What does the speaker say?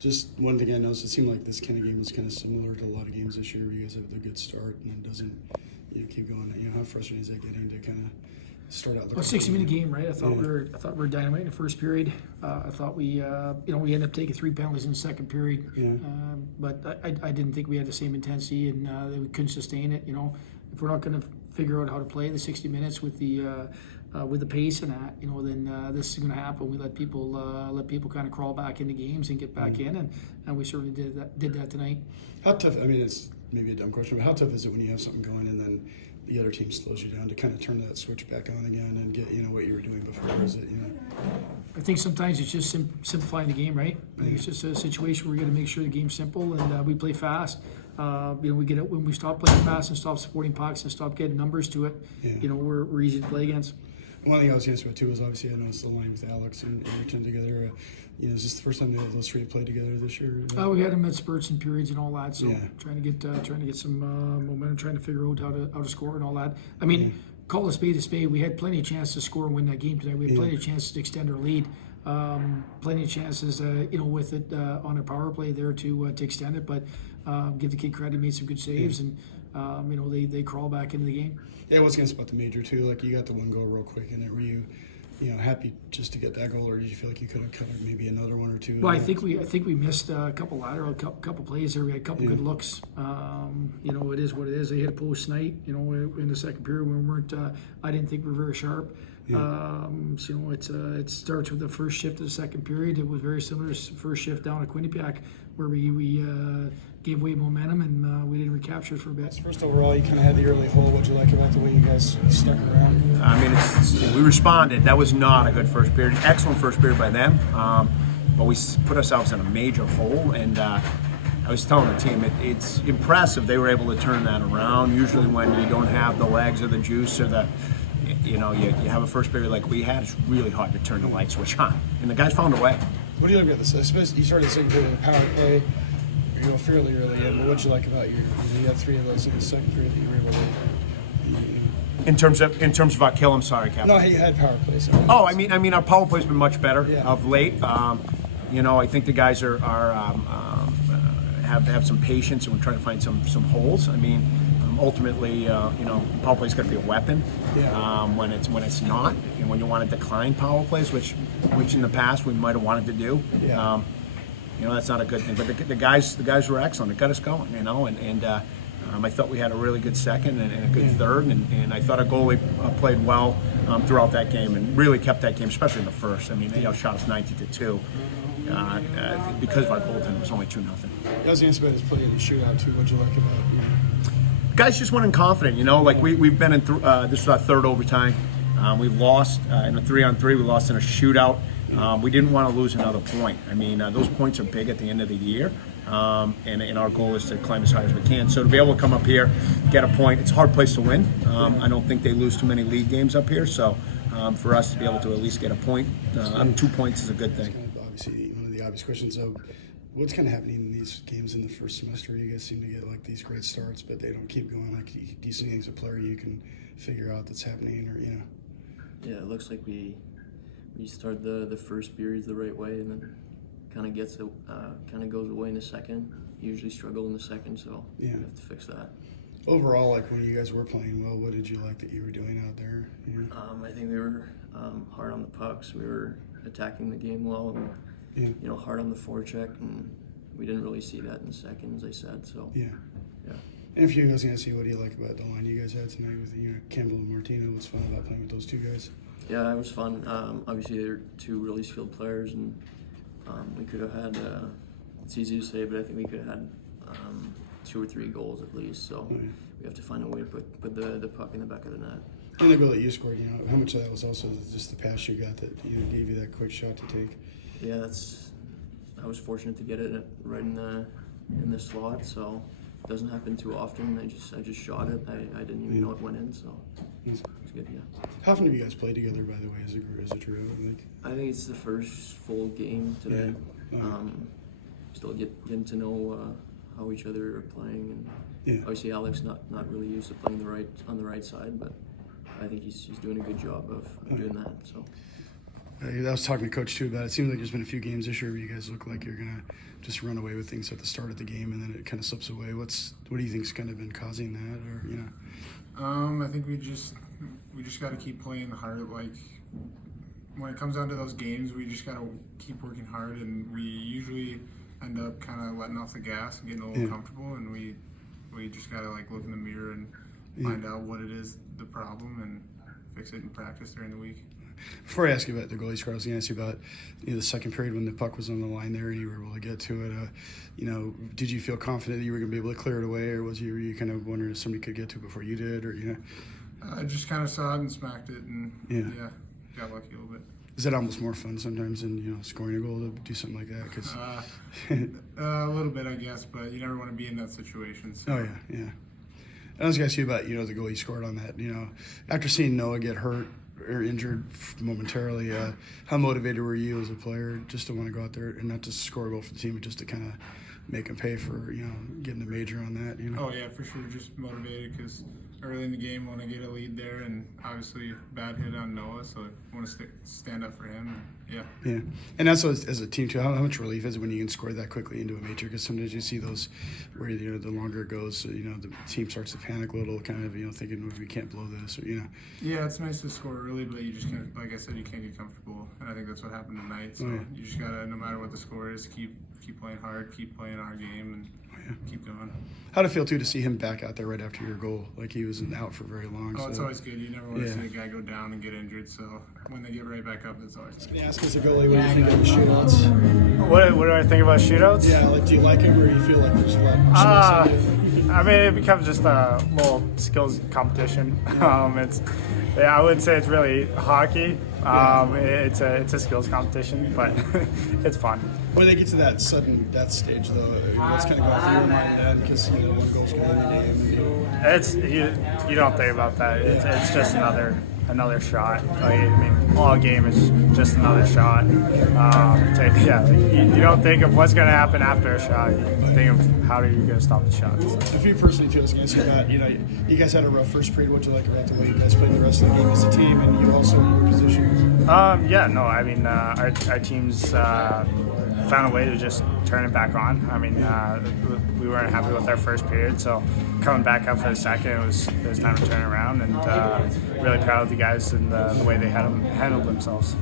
Just one thing I noticed, it seemed like this kind of game was kind of similar to a lot of games this year where you guys have a good start and it doesn't, keep going. How frustrating is that getting to kind of start out? Well, 60-minute game, right? I thought we were dynamite in the first period. I thought we ended up taking 3 penalties in the second period. Yeah. But I didn't think we had the same intensity and that we couldn't sustain it. If we're not going to figure out how to play the 60 minutes with the pace and that, then this is going to happen. We let people kind of crawl back into games and get back in, and we certainly did that tonight. How tough? I mean, it's maybe a dumb question, but how tough is it when you have something going and then the other team slows you down to kind of turn that switch back on again and get what you were doing before? Is it I think sometimes it's just simplifying the game, right? I think it's just a situation where we got to make sure the game's simple and we play fast. We get it when we stop playing fast and stop supporting pucks and stop getting numbers to it. Yeah. We're easy to play against. One thing I was curious about too was obviously I noticed the line with Alex and Everton together. Is this the first time those three played together this year? We had them at spurts and periods and all that. So yeah. trying to get some momentum, trying to figure out how to score and all that. I mean, call a spade a spade. We had plenty of chances to score and win that game tonight. We had plenty of chances to extend our lead. Plenty of chances, with it on a power play there to extend it. But give the kid credit, he made some good saves, and they crawl back into the game. Yeah, I was going to spot the major too. Like you got the one goal real quick in it. Were you, happy just to get that goal, or did you feel like you could have covered maybe another one or two? Well, I think we missed a couple lateral, couple plays there. We had a couple good looks. It is what it is. They hit a post night. In the second period when we weren't. I didn't think we were very sharp. Yeah. It starts with the first shift of the second period. It was very similar to the first shift down at Quinnipiac, where we gave away momentum and we didn't recapture it for a bit. First overall, you kind of had the early hole. What'd you like about the way you guys stuck around? I mean, we responded. That was not a good first period. Excellent first period by them, but we put ourselves in a major hole. And I was telling the team, it's impressive they were able to turn that around. Usually, when you don't have the legs or the juice or the you have a first period like we had, it's really hard to turn the light switch on. And the guys found a way. What do you like about this? I suppose you started the second period with power play. Fairly early in, but what'd you like about you had 3 of those in the second period that you were able to. In terms of our kill, I'm sorry, Captain. No, you had power plays. Oh, I mean, our power play's been much better of late. I think the guys are have some patience, and we're trying to find some holes. I mean, ultimately, power play's got to be a weapon when it's not, and when you want to decline power plays, which in the past we might have wanted to do. Yeah. That's not a good thing. But the guys were excellent. It got us going, and I thought we had a really good second and a good third, and I thought our goalie played well throughout that game and really kept that game, especially in the first. I mean, they outshot us 90-2. Because of our goaltending, it was only 2-0. I was going to say about his play in the shootout too. What'd you like about it? Guys just went in confident, we've been in. This was our third overtime. We've lost in a 3-on-3. We lost in a shootout. We didn't want to lose another point. I mean, those points are big at the end of the year, and our goal is to climb as high as we can. So to be able to come up here, get a point, it's a hard place to win. I don't think they lose too many league games up here, so for us to be able to at least get a point, 2 points is a good thing. Kind of obviously one of the obvious questions. So, what's kind of happening in these games in the first semester? You guys seem to get like these great starts, but they don't keep going. Like, do you see anything as a player you can figure out that's happening, or Yeah, it looks like we start the first periods the right way, and then kind of goes away in the second. Usually struggle in the second, so we have to fix that. Overall, like when you guys were playing well, what did you like that you were doing out there? I think we were hard on the pucks. We were attacking the game well, and hard on the forecheck, and we didn't really see that in the second, as I said. So yeah. And if you guys gonna see, what do you like about the line you guys had tonight with Campbell and Martino? What's fun about playing with those two guys? Yeah, it was fun. Obviously, they're 2 really skilled players, and we could have had. It's easy to say, but I think we could have had 2 or 3 goals at least. So we have to find a way to put the puck in the back of the net. And the goal that you scored, how much of that was also just the pass you got that gave you that quick shot to take? Yeah, I was fortunate to get it right in the slot, so it doesn't happen too often. I just shot it. I didn't even know it went in, so it's good. Yeah. How often have you guys played together, by the way, as a trio? I think it's the first full game today. Yeah. Still getting to know how each other are playing, and obviously Alex not really used to playing on the right side, but I think he's doing a good job of doing that. So. I was talking to Coach too about it. It seems like there's been a few games this year where you guys look like you're gonna just run away with things at the start of the game, and then it kind of slips away. What do you think's kind of been causing that, or I think we just got to keep playing hard. Like when it comes down to those games, we just got to keep working hard, and we usually end up kind of letting off the gas and getting a little comfortable, and we just got to like look in the mirror and find out what it is, the problem, and fix it in practice during the week. Before I ask you about the goalie score, I was going to ask you about the second period when the puck was on the line there and you were able to get to it. Did you feel confident that you were going to be able to clear it away, or were you kind of wondering if somebody could get to it before you did, or I just kind of saw it and smacked it, and got lucky a little bit. Is that almost more fun sometimes than scoring a goal to do something like that? 'Cause a little bit, I guess, but you never want to be in that situation. So. Oh yeah. I was going to ask you about the goal you scored on that. After seeing Noah get hurt or injured momentarily, how motivated were you as a player just to want to go out there and not just score a goal for the team, but just to kind of make him pay for getting a major on that? Oh yeah, for sure. Just motivated because early in the game, want to get a lead there, and obviously bad hit on Noah, so I want to stand up for him. Yeah, and that's as a team too. How much relief is it when you can score that quickly into a major? Because sometimes you see those where the longer it goes, the team starts to panic a little, kind of thinking we can't blow this, or Yeah, it's nice to score early, but you just can't, like I said, you can't get comfortable, and I think that's what happened tonight. So you just gotta, no matter what the score is, keep playing hard, keep playing our game, and keep going. How'd it feel too to see him back out there right after your goal? Like he wasn't out for very long. Oh, it's always good. You never want to see a guy go down and get injured. So when they get right back up, it's always good. Ask as a goalie, what do you think of the shootouts? What do I think about shootouts? Yeah, do you like him, or you feel like there's a lot more I mean, it becomes just a little skills competition. I wouldn't say it's really hockey. It's a skills competition, but it's fun. When they get to that sudden death stage, though, what's kind of going through your mind then? Because one goal's going in the game. It's you don't think about that. It's just another shot. All game is just another shot. You don't think of what's going to happen after a shot. You think of how are you going to stop the shot. If you personally too, I was going to say that you guys had a rough first period. What'd you like about the way you guys played the rest of the game as a team, and you also in your position? Our teams found a way to just turn it back on. We weren't happy with our first period, so coming back up for the second, it was time to turn around, and really proud of the guys and the way they handled themselves.